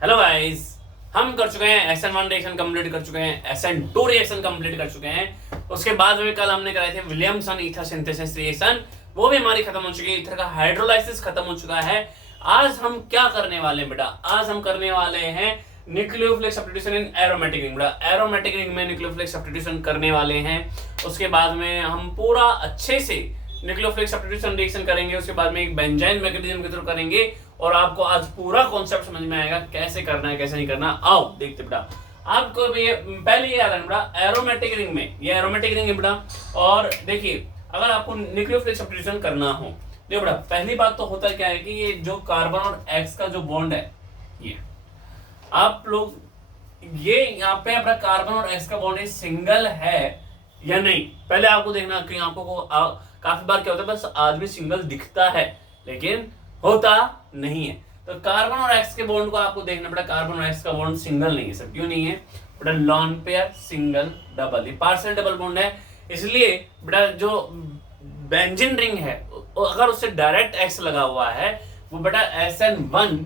Hello guys, हम कर चुके हैं SN1 रिएक्शन कंप्लीट कर चुके हैं, SN2 रिएक्शन कंप्लीट कर चुके हैं। उसके बाद में कल हमने कराए थे विलियमसन ईथर सिंथेसिस रिएक्शन, वो भी हमारी खत्म हो चुकी है। ईथर का हाइड्रोलाइसिस खत्म हो चुका है। आज हम क्या करने वाले हैं बेटा? आज हम करने वाले हैं न्यूक्लियोफिलिक सब्स्टिट्यूशन इन एरोमेटिक रिंग। बेटा एरोमेटिक रिंग में न्यूक्लियोफिलिक सब्स्टिट्यूशन करने वाले हैं। उसके बाद में हम पूरा अच्छे से न्यूक्लियोफिलिक सब्स्टिट्यूशन रिएक्शन करेंगे। उसके बाद में एक बेंजाइन मैकेनिज्म के थ्रू करेंगे और आपको आज पूरा कॉन्सेप्ट समझ में आएगा कैसे करना है कैसे नहीं करना। आओ देखते बेटा। आपको ये पहले ये याद है बेटा, एरोमेटिक रिंग में ये एरोमेटिक रिंग है बेटा। और देखिए, अगर आपको न्यूक्लियोफिलिक सब्स्टिट्यूशन करना हो, देखो बेटा, पहली बात तो होता क्या है कि ये जो कार्बन और एक्स का जो बॉन्ड है, ये आप लोग ये यहाँ पे अपना कार्बन और एक्स का बॉन्ड सिंगल है या नहीं, पहले आपको देखना कि आपको काफी बार क्या होता है, बस आदमी सिंगल दिखता है लेकिन होता नहीं है। तो कार्बन और एक्स के बॉन्ड को आपको देखना बेटा, कार्बन और एक्स का बॉन्ड सिंगल नहीं है सर। क्यों नहीं है बेटा? लॉन पेयर, सिंगल, डबल, ये पार्शियल डबल बॉन्ड है। इसलिए बेटा जो बेंजीन रिंग है, अगर उससे डायरेक्ट एक्स लगा हुआ है, वो बेटा SN1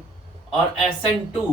और SN2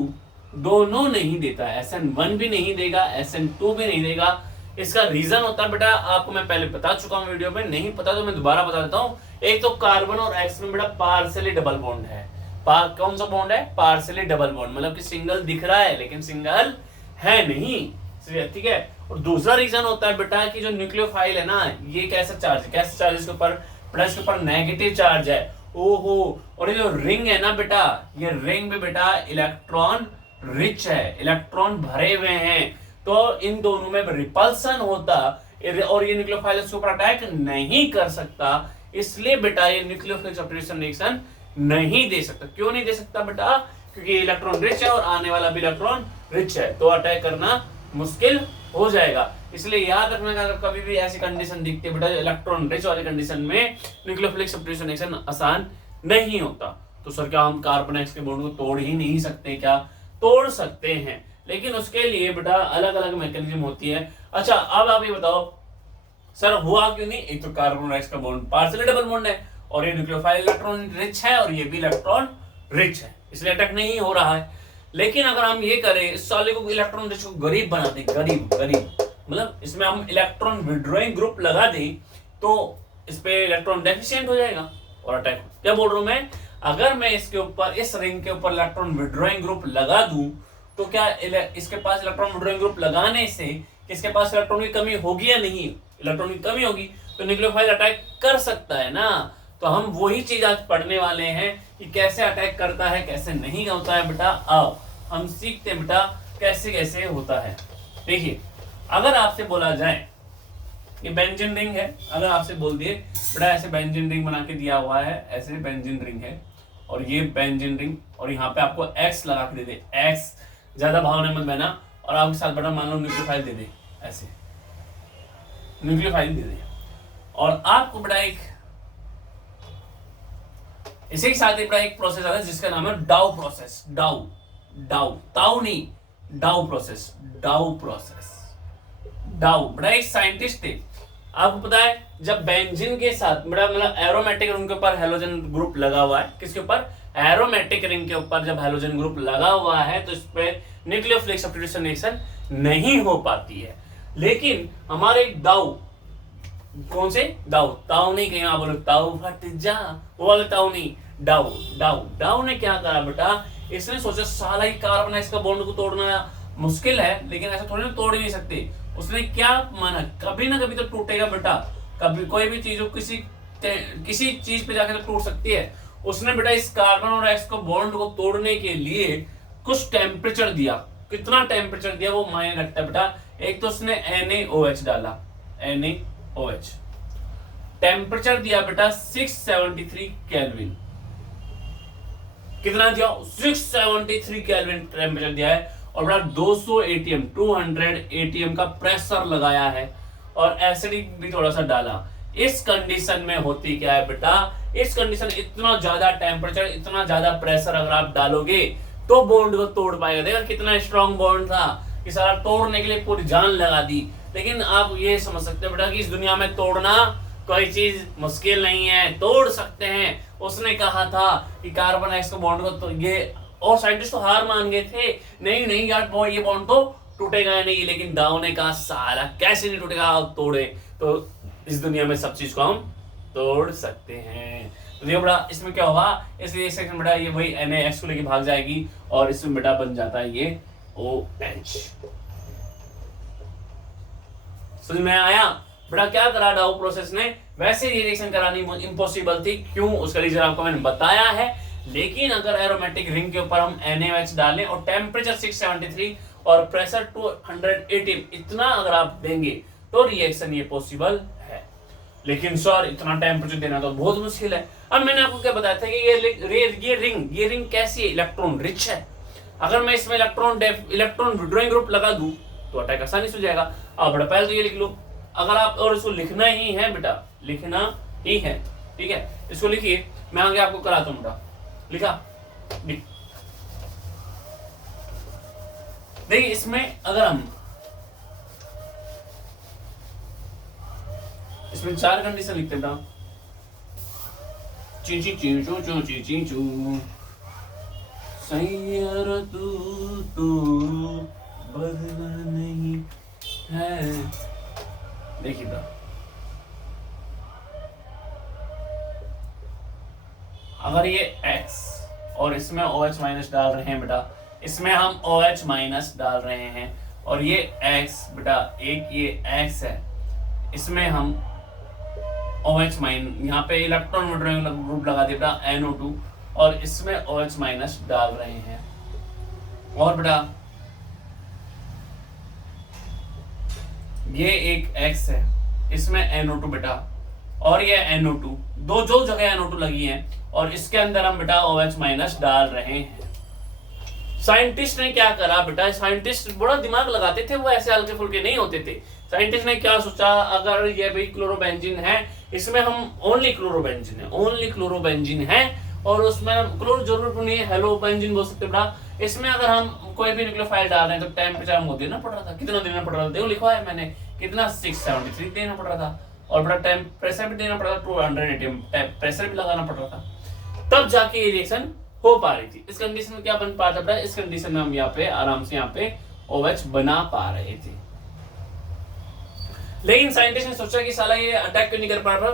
दोनों नहीं देता है। SN1 भी नहीं देगा, SN2 भी नहीं देगा। इसका रीजन होता है बेटा, आपको मैं पहले बता चुका हूं वीडियो में, नहीं पता तो मैं दोबारा बता देता हूं। एक तो कार्बन और एक्स में बेटा पार्शियली डबल बॉन्ड है। कौन सा बॉन्ड है? पार्शियली डबल बॉन्ड, मतलब कि सिंगल दिख रहा है लेकिन सिंगल है नहीं, ठीक है। और दूसरा रीजन होता है बेटा कि जो न्यूक्लियोफाइल है ना, ये कैसा चार्ज है, कैसा चार्ज इसके ऊपर प्लस के ऊपर नेगेटिव चार्ज है। ओहो, और ये जो रिंग है ना बेटा, ये रिंग में बेटा इलेक्ट्रॉन रिच है, इलेक्ट्रॉन भरे हुए हैं। तो इन दोनों में रिपल्सन होता और ये न्यूक्लियोफाइल इसके ऊपर अटैक नहीं कर सकता। इसलिए बेटा ये न्यूक्लियोफिलिक सब्स्टिट्यूशन रिएक्शन नहीं दे सकता। क्यों नहीं दे सकता बेटा? क्योंकि इलेक्ट्रॉन रिच है और आने वाला भी इलेक्ट्रॉन रिच है, तो अटैक करना मुश्किल हो जाएगा। इसलिए याद रखना कि अगर कभी भी ऐसी कंडीशन दिखती है बेटा, इलेक्ट्रॉन रिच वाली कंडीशन में न्यूक्लियोफिलिक सब्स्टिट्यूशन रिएक्शन आसान नहीं होता। तो सर क्या हम कार्बन एक्स के बॉन्ड को तोड़ ही नहीं सकते? क्या तोड़ सकते हैं, लेकिन उसके लिए बेटा अलग अलग मैकेनिज्म होती है। अच्छा, अब आप ये बताओ सर हुआ क्यों नहीं? एक तो कार्बन और एक्स का बॉन्ड पार्शियली डबल बॉन्ड है और ये न्यूक्लियोफाइल इलेक्ट्रॉन रिच है और ये भी इलेक्ट्रॉन रिच है, इसलिए अटैक नहीं हो रहा है। लेकिन अगर हम ये करें, इस साले को इलेक्ट्रॉन रिच को गरीब बना दें, गरीब गरीब, मतलब इसमें हम इलेक्ट्रॉन विड्रॉइंग ग्रुप लगा दें तो इस पे इलेक्ट्रॉन डेफिशिएंट हो जाएगा और अटैक। क्या बोल रहा हूं मैं? अगर मैं इसके ऊपर, इस रिंग के ऊपर इलेक्ट्रॉन विड्रॉइंग ग्रुप लगा दूं तो क्या इसके पास इलेक्ट्रॉन विड्रॉइंग ग्रुप लगाने से इसके पास इलेक्ट्रॉन की कमी होगी या नहीं? इलेक्ट्रॉन की कमी होगी तो न्यूक्लियोफाइल अटैक कर सकता है ना। तो हम वही चीज आज पढ़ने वाले हैं कि कैसे अटैक करता है, कैसे नहीं होता है बेटा। आओ हम सीखते हैं बेटा कैसे कैसे होता है। देखिए, अगर आपसे बोला जाए ये बेंजीन रिंग है, अगर आपसे बोल दिए बेटा ऐसे बेंजीन रिंग बना के दिया हुआ है, ऐसे बेंजीन रिंग है और ये बेंजीन रिंग, और यहाँ पे आपको एक्स लगा के दे दे, एक्स ज्यादा भावना मत बना, और आपके साथ बेटा मान लो न्यूक्लियोफाइल दे दे, ऐसे न्यूक्लियोफाइल दे दे, और आपको बेटा एक इसी के साथ बेटा एक प्रोसेस आता है जिसका नाम है डाउ प्रोसेस। डाउ डाउ ताऊ नहीं, डाउ प्रोसेस, डाउ प्रोसेस। डाउ बेटा एक साइंटिस्ट थे, आपको पता है, जब बेंजीन के साथ बेटा मतलब एरोमेटिक रिंग के ऊपर हैलोजन ग्रुप लगा हुआ है, किसके ऊपर? एरोमेटिक रिंग के ऊपर जब हैलोजन ग्रुप लगा हुआ है तो इस पे न्यूक्लियोफिलिक सब्स्टिट्यूशन रिएक्शन नहीं हो पाती है। लेकिन हमारे दाऊ, कौन से दाऊ? ताऊ नहीं, कहीं आप बोलो ताऊ फट जा, वो वाले ताऊ नहीं, डाउ डाउ डाउ ने क्या करा बेटा, इसने सोचा साला ही कार्बन एक्स का बॉन्ड को तोड़ना मुश्किल है, लेकिन ऐसा थोड़ी ना तोड़ ही नहीं सकते। उसने क्या माना, कभी ना कभी तो टूटेगा बेटा, कभी कोई भी चीज हो किसी चीज पे जाकर तो टूट सकती है। उसने बेटा इस कार्बन और एक्स को बॉन्ड को तोड़ने के लिए कुछ टेम्परेचर दिया। कितना टेम्परेचर दिया वो मायने रखता है बेटा। एक तो उसने NaOH डाला, NaOH टेम्परेचर दिया बेटा 673 केल्विन। कितना दिया? 673 केल्विन टेम्परेचर दिया है, और बेटा 200 ATM 200 ATM का प्रेशर लगाया है, और एसिडिक भी थोड़ा सा डाला। इस कंडीशन में होती क्या है बेटा, इस कंडीशन इतना ज्यादा टेम्परेचर, इतना ज्यादा प्रेशर अगर आप डालोगे तो बॉन्ड को तोड़ पाएगा। देखा कितना स्ट्रॉन्ग बॉन्ड था कि सारा तोड़ने के लिए पूरी जान लगा दी। लेकिन आप ये समझ सकते हो बेटा कि इस दुनिया में तोड़ना कोई चीज मुश्किल नहीं है, तोड़ सकते हैं। उसने कहा था कि कार्बन एक्स को बॉन्ड को तो ये और साइंटिस्ट तो हार मान गए थे, नहीं नहीं यार वो ये बॉन्ड तो टूटेगा नहीं, लेकिन डाउ ने कहा साला कैसे नहीं टूटेगा, अब तोड़े तो इस दुनिया में सब चीज को हम तोड़ सकते हैं। तो देखो बेटा इसमें क्या होगा, इसलिए सेक्शन बेटा ये वही NaX को लेके भाग जाएगी और इसमें बेटा बन जाता है ये OH। समझ में आया बेटा क्या करा डाउ प्रोसेस ने, वैसे रिएक्शन करानी इम्पॉसिबल थी, क्यों उसका रीजन आपको मैंने बताया है। लेकिन अगर एरोमेटिक रिंग के ऊपर हम NaOH डालें और टेम्परेचर 673 और प्रेशर 280 इतना अगर आप देंगे तो रिएक्शन ये पॉसिबल है। लेकिन सर इतना टेम्परेचर देना तो बहुत मुश्किल है। अब मैंने आपको क्या बताया था कि ये रिंग कैसी है, इलेक्ट्रॉन रिच है। अगर मैं इसमें इलेक्ट्रॉन विड्रॉइंग ग्रुप लगा दूं तो अटैक आसानी से हो जाएगा। अब बेटा पहले तो ये लिख लो, अगर आप और इसको लिखना ही है बेटा, लिखना ही है, ठीक है, इसको लिखिए, मैं आगे आपको कराता हूं बेटा। लिखा देखिए इसमें अगर हम इसमें 4 कंडीशन लिखते हैं बेटा, ची ची ची चू चू ची ची चू सैयारा तू बदला नहीं है। देखिए बेटा अगर ये X और इसमें OH माइनस डाल रहे हैं बेटा, इसमें हम OH माइनस डाल रहे हैं और ये X बेटा एक ये X है, इसमें हम OH माइनस यहाँ पे इलेक्ट्रॉन विड्रॉइंग ग्रुप लगा दिया बेटा NO2 और इसमें OH माइनस डाल रहे हैं। और बेटा ये एक X है, इसमें NO2 बेटा और ये NO2 दो जो जगह NO2 लगी है और इसके अंदर हम बेटा OH माइनस डाल रहे हैं। साइंटिस्ट ने क्या करा बेटा, साइंटिस्ट बड़ा दिमाग लगाते थे, वो ऐसे हल्के फुल्के नहीं होते थे। साइंटिस्ट ने क्या सोचा, अगर ये भाई क्लोरोबेंजीन है, इसमें हम ओनली क्लोरोबेंजीन है और उसमें क्लोरो जरूरत नहीं है, हेलोबेंजीन बोल सकते बेटा। इसमें अगर हम कोई भी न्यूक्लियोफाइल डाल रहे हैं तो टेम्परेचर हमको देना पड़ रहा था, कितना देना पड़ रहा था देखो लिखा है मैंने, कितना 673 देना पड़ रहा था और बेटा टेम्परेचर भी देना पड़ रहा था 280 प्रेशर भी लगाना पड़ रहा था, तब जाके ये रिएक्शन हो पा रही थी। इस कंडीशन में क्या बन पा रहा था, इस कंडीशन में हम यहाँ पे आराम से यहाँ पे OH बना पा रहे थे। लेकिन साइंटिस्ट ने सोचा कि साला ये अटैक क्यों नहीं कर पा रहा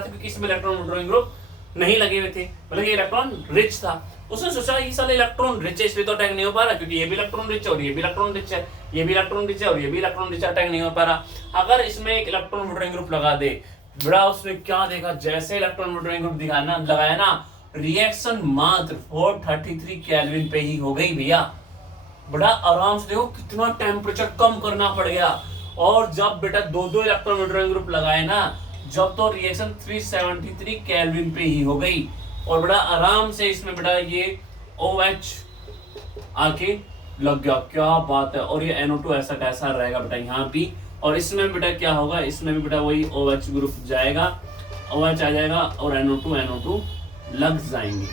था, क्योंकि इसमें इलेक्ट्रॉन विड्रॉइंग ग्रुप नहीं लगे हुए थे, मतलब ये इलेक्ट्रॉन रिच था। उसने सोचा ये साला इलेक्ट्रॉन रिच है इसलिए तो अटैक नहीं हो पा रहा, क्योंकि ये भी इलेक्ट्रॉन रिच है और ये भी इलेक्ट्रॉन रिच है, ये भी इलेक्ट्रॉन रिच है और ये भी इलेक्ट्रॉन रिच, अटैक नहीं हो पा रहा। अगर इसमें एक इलेक्ट्रॉन विड्रॉइंग ग्रुप लगा दे बड़ा, उसने क्या देखा, जैसे इलेक्ट्रॉन विड्रॉइंग ग्रुप लगाया ना, रिएक्शन मात्र 433 केल्विन पे ही हो गई भैया। बड़ा आराम से देखो कितना टेम्परेचर कम करना पड़ गया। और जब बेटा दो इलेक्ट्रॉन विड्रॉइंग ग्रुप लगाए ना, जब तो रिएक्शन 373 केल्विन पे ही हो गई और बड़ा आराम से इसमें बेटा ये OH आके लग गया। क्या बात है। और ये NO2 ऐसा कैसा रहेगा बेटा यहाँ भी, और इसमें बेटा क्या होगा, इसमें भी बेटा वही OH ग्रुप जाएगा, OH आ जाएगा और NO2 लग जाएंगे।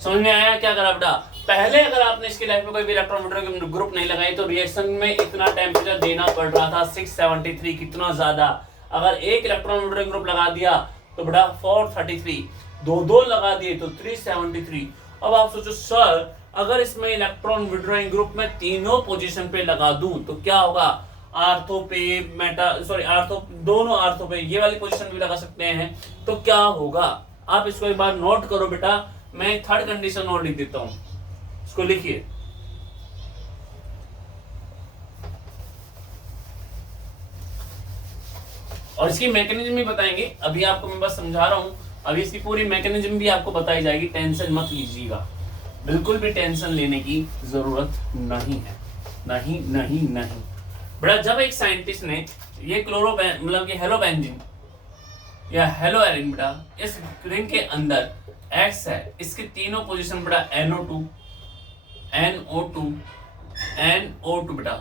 समझ में आया क्या करा बेटा। पहले अगर आपने इसकी लाइफ में कोई भी इलेक्ट्रॉन विड्रॉइंग ग्रुप नहीं लगाई तो रिएक्शन में इतना टेम्परेचर देना पड़ रहा था 673, कितना ज्यादा। अगर एक इलेक्ट्रॉन विड्रॉइंग ग्रुप लगा दिया तो बेटा 433, दो लगा दिए तो 373। अब आप सोचो सर अगर इसमें इलेक्ट्रॉन विड्रॉइंग ग्रुप में तीनों पोजीशन पे लगा दूं तो क्या होगा, आर्थो पे दोनों आर्थो पे ये वाली पोजीशन भी लगा सकते हैं, तो क्या होगा आप इसको एक बार नोट करो बेटा। मैं थर्ड कंडीशन और लिख देता हूं, इसको लिखिए। और इसकी मैकेनिज्म भी बताएंगे, अभी आपको मैं बस समझा रहा हूं, अभी इसकी पूरी मैकेनिज्म भी आपको बताई जाएगी, टेंशन मत लीजिएगा, बिल्कुल भी टेंशन लेने की जरूरत नहीं है, नहीं बेटा। जब एक साइंटिस्ट ने ये मतलब कि हेलोबेंजीन या हेलोएरिन बेटा, इस रिंग के अंदर X है, इसके तीनों पोजीशन बेटा NO2 बेटा,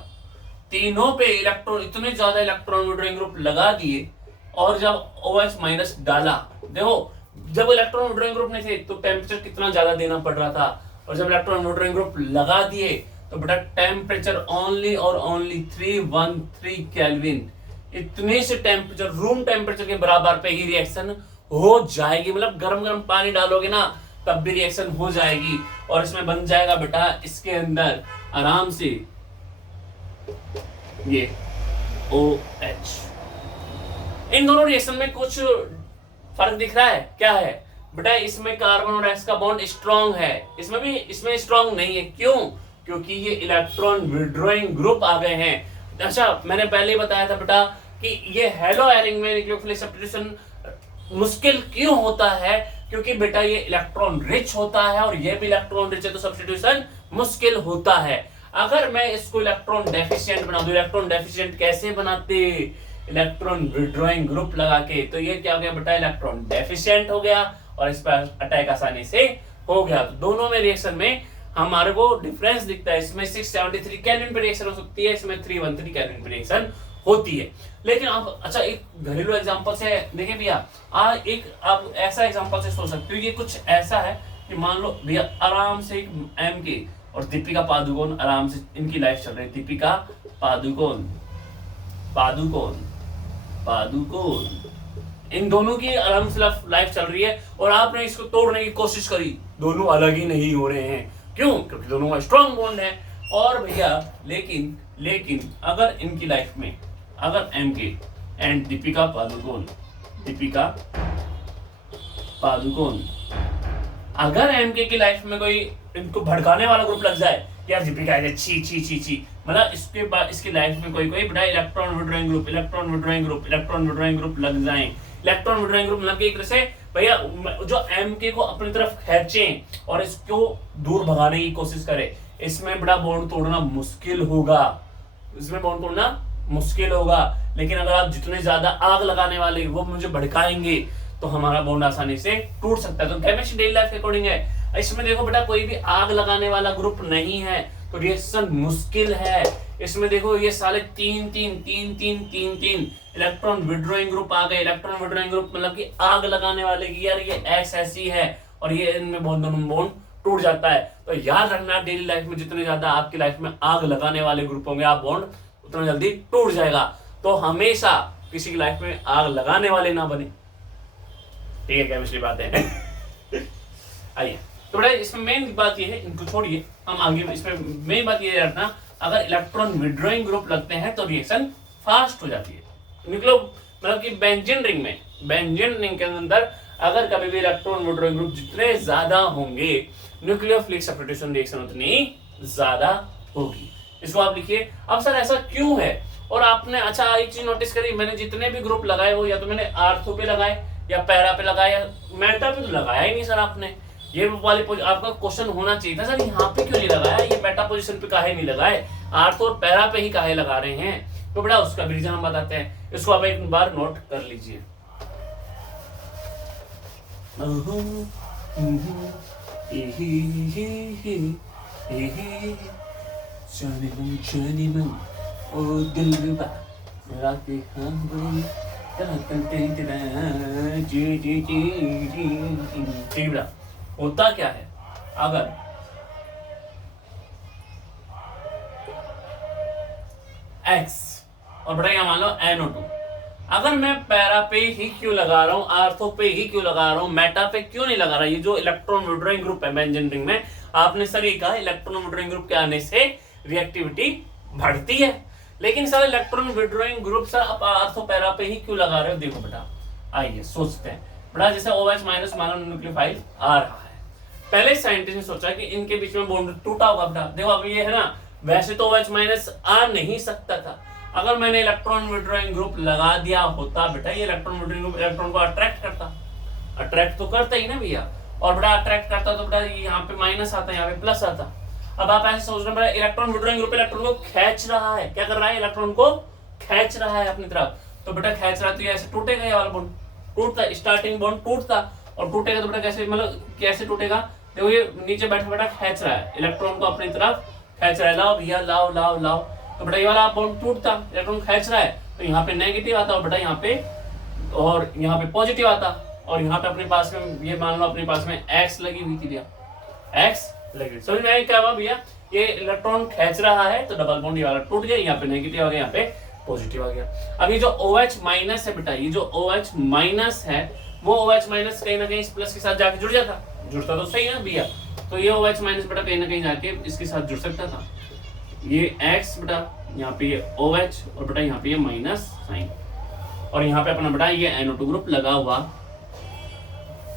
तीनों पे इलेक्ट्रॉन, इतने ज्यादा इलेक्ट्रॉन विड्रॉइंग ग्रुप लगा दिए और जब OH माइनस डाला, देखो जब इलेक्ट्रॉन विड्रॉइंग ग्रुप नहीं थे तो टेम्परेचर कितना ज्यादा देना पड़ रहा था, और जब इलेक्ट्रॉन विड्रॉइंग ग्रुप लगा दिए तो बेटा टेम्परेचर ओनली 313 केल्विन, इतने से टेम्परेचर, रूम टेम्परेचर के बराबर पे ही रिएक्शन हो जाएगी। मतलब गरम पानी डालोगे ना तब भी रिएक्शन हो जाएगी और इसमें बन जाएगा बेटा इसके अंदर आराम से ये OH। इन दोनों रिएक्शन में कुछ फर्क दिख रहा है, क्या है बेटा? इसमें कार्बन और X का बॉन्ड स्ट्रॉन्ग है, इसमें स्ट्रॉन्ग नहीं है। क्यों? क्योंकि ये इलेक्ट्रॉन विड्रॉइंग ग्रुप आ गए हैं। अच्छा, मैंने पहले ही बताया था बेटा कि ये हेलो एरिंग में न्यूक्लियोफिलिक सब्स्टिट्यूशन मुश्किल क्यों होता है? क्योंकि बेटा ये इलेक्ट्रॉन रिच होता है और ये भी इलेक्ट्रॉन रिच है, तो सब्स्टिट्यूशन मुश्किल होता है। अगर मैं इसको इलेक्ट्रॉन डेफिशिएंट बना दूं, इलेक्ट्रॉन डेफिशिएंट कैसे बनाते? इलेक्ट्रॉन विड्रॉइंग ग्रुप लगा के। तो ये क्या हो गया बेटा? इलेक्ट्रॉन डेफिशिएंट हो गया और इस पर अटैक आसानी से हो गया। तो दोनों में रिएक्शन में हमारे को डिफरेंस दिखता है। इसमें 673 केल्विन पे रिएक्शन हो सकती है, इसमें 313 केल्विन पे रिएक्शन होती है। लेकिन आप अच्छा एक घरेलू एग्जांपल से देखिए भैया, आप ऐसा एग्जांपल से सोच सकते हो। ये कुछ ऐसा है कि मान लो भैया आराम से एक MK और दीपिका पादुकोण आराम से इनकी लाइफ चल रही है। दीपिका पादुकोण इन दोनों की आराम से लाइफ चल रही है और आपने इसको तोड़ने की कोशिश करी, दोनों अलग ही नहीं हो रहे हैं। क्यों? क्योंकि दोनों का स्ट्रॉन्ग बॉन्ड है। और भैया लेकिन अगर इनकी लाइफ में अगर MK एंड दीपिका पादुकोण अगर MK की लाइफ में कोई इनको भड़काने वाला ग्रुप लग जाए, यार दीपिका है ची मतलब इसके बाद इसकी लाइफ में कोई बड़ा इलेक्ट्रॉन विड्रॉइंग ग्रुप लग जाए। इलेक्ट्रॉन विड्रॉइंग ग्रुप मतलब एक तरह से भैया जो MK को अपनी तरफ खींचे और इसको दूर भगाने की कोशिश करे, इसमें बड़ा बॉन्ड तोड़ना मुश्किल होगा। लेकिन अगर आप जितने ज्यादा आग लगाने वाले वो मुझे भड़काएंगे तो हमारा बॉन्ड आसानी से टूट सकता है। तो केमिस्ट्री डेली लाइफ के अकॉर्डिंग है। इसमें देखो बेटा कोई भी आग लगाने वाला ग्रुप नहीं है तो रिएक्शन मुश्किल है। इसमें देखो ये साले तीन इलेक्ट्रॉन विड्रॉइंग ग्रुप आ गए। इलेक्ट्रॉन विड्रॉइंग ग्रुप मतलब कि आग लगाने वाले की, यार ये X ऐसी है और ये इनमें बॉन्ड टूट जाता है। तो याद रखना डेली लाइफ में जितने ज्यादा आपकी लाइफ में आग लगाने वाले ग्रुप होंगे, आप बॉन्ड उतना जल्दी टूट जाएगा। तो हमेशा किसी की लाइफ में आग लगाने वाले ना बने। ठीक है, केमिस्ट्री बात है। आइए तो बेटा इसमें मेन बात ये है, इनको छोड़िए हम आगे। इसमें मेन बात ये रखना, अगर इलेक्ट्रॉन विड्रॉइंग ग्रुप लगते हैं तो रिएक्शन फास्ट हो जाती है। मतलब कि बेंजीन रिंग के अंदर अगर कभी भी इलेक्ट्रॉन विड्रॉइंग ग्रुप जितने ज्यादा होंगे, न्यूक्लियोफिलिक सब्स्टिट्यूशन रिएक्शन उतनी ज्यादा होगी। इसको आप लिखिए। अब सर ऐसा क्यों है? और आपने अच्छा एक चीज नोटिस करी, मैंने जितने भी ग्रुप लगाए वो या तो मैंने आर्थो पे लगाए या पैरा पे लगाए या मेटा पे तो लगाया ही नहीं सर आपने। ये वाली आपका क्वेश्चन होना चाहिए था, सर यहाँ पे क्यों नहीं लगाया, ये मेटा पोजीशन पे काहे नहीं लगाए, आर्थो और पैरा पे ही काहे लगा रहे हैं? तो बेटा उसका भी रीजन हम बताते हैं, इसको आप एक बार नोट कर लीजिए। होता क्या है, अगर X और बेटा यहाँ मान लो NO2, अगर मैं पैरा पे ही क्यों लगा रहा हूँ, आर्थो पे ही क्यों लगा रहा हूँ, मेटा पे क्यों नहीं लगा रहा? ये जो इलेक्ट्रॉन विड्रॉइंग ग्रुप है बेंजीन रिंग में, आपने सर ये कहा इलेक्ट्रॉन विड्रॉइंग ग्रुप के आने से रिएक्टिविटी बढ़ती है। लेकिन sir electron withdrawing group sir आप आर्थो पैरा पे ही क्यों लगा रहे हो? देखो बेटा आइए सोचते हैं। बेटा जैसे OH माइनस मोनोन्यूक्लियोफाइल आ रहा है, पहले साइंटिस्ट ने सोचा कि इनके बीच में बॉन्ड टूटा होगा। बेटा देखो अब ये है ना, वैसे तो OH माइनस आ नहीं सकता था। अगर मैंने इलेक्ट्रॉन विड्रॉइंग ग्रुप लगा दिया होता, बेटा ये इलेक्ट्रॉन विड्रॉइंग ग्रुप इलेक्ट्रॉन को अट्रैक्ट करता, अट्रैक्ट तो करता ही ना भैया, और बेटा अट्रैक्ट करता तो बेटा यहाँ पे माइनस आता, यहाँ पे प्लस आता। अब आप ऐसे सोच रहे हैं इलेक्ट्रॉन विड्रॉइंग ग्रुप इलेक्ट्रॉन को खींच रहा है, क्या कर रहा है? इलेक्ट्रॉन को खींच रहा है अपनी तरफ। तो बेटा खींच रहा है तो ये ऐसे टूटेगा, ये वाला बॉन्ड टूटता, स्टार्टिंग बॉन्ड टूटता, और टूटेगा तो बेटा कैसे, मतलब कैसे टूटेगा? देखो ये नीचे बैठा बेटा खींच रहा है, इलेक्ट्रॉन को अपनी तरफ खींच रहा है, लाओ भैया लाओ। तो बेटा ये वाला बॉन्ड टूटता, इलेक्ट्रॉन खींच रहा है तो यहाँ पे नेगेटिव आता, और बेटा यहाँ पे और यहाँ पे पॉजिटिव आता, और यहाँ पे अपने पास में ये मान लो अपने पास में X लगी हुई थी भैया, X लगी। समझ में आया क्या हुआ भैया? ये इलेक्ट्रॉन खींच रहा है तो डबल बॉन्ड ये वाला टूट गया, यहाँ पे नेगेटिव आ गया, यहाँ पे पॉजिटिव आ गया। अब ये जो OH माइनस है बेटा, ये जो OH माइनस है वो OH माइनस कहीं ना कहीं इस प्लस के साथ जाके जुड़ जाता, जुड़ता तो सही है ना भैया, तो ये OH माइनस बेटा कहीं ना कहीं जाके इसके साथ जुड़ सकता था, ये X बेटा यहाँ पे ये OH और बेटा यहाँ पे ये माइनस साइन, और यहाँ पे अपना बेटा ये NO2 ग्रुप लगा हुआ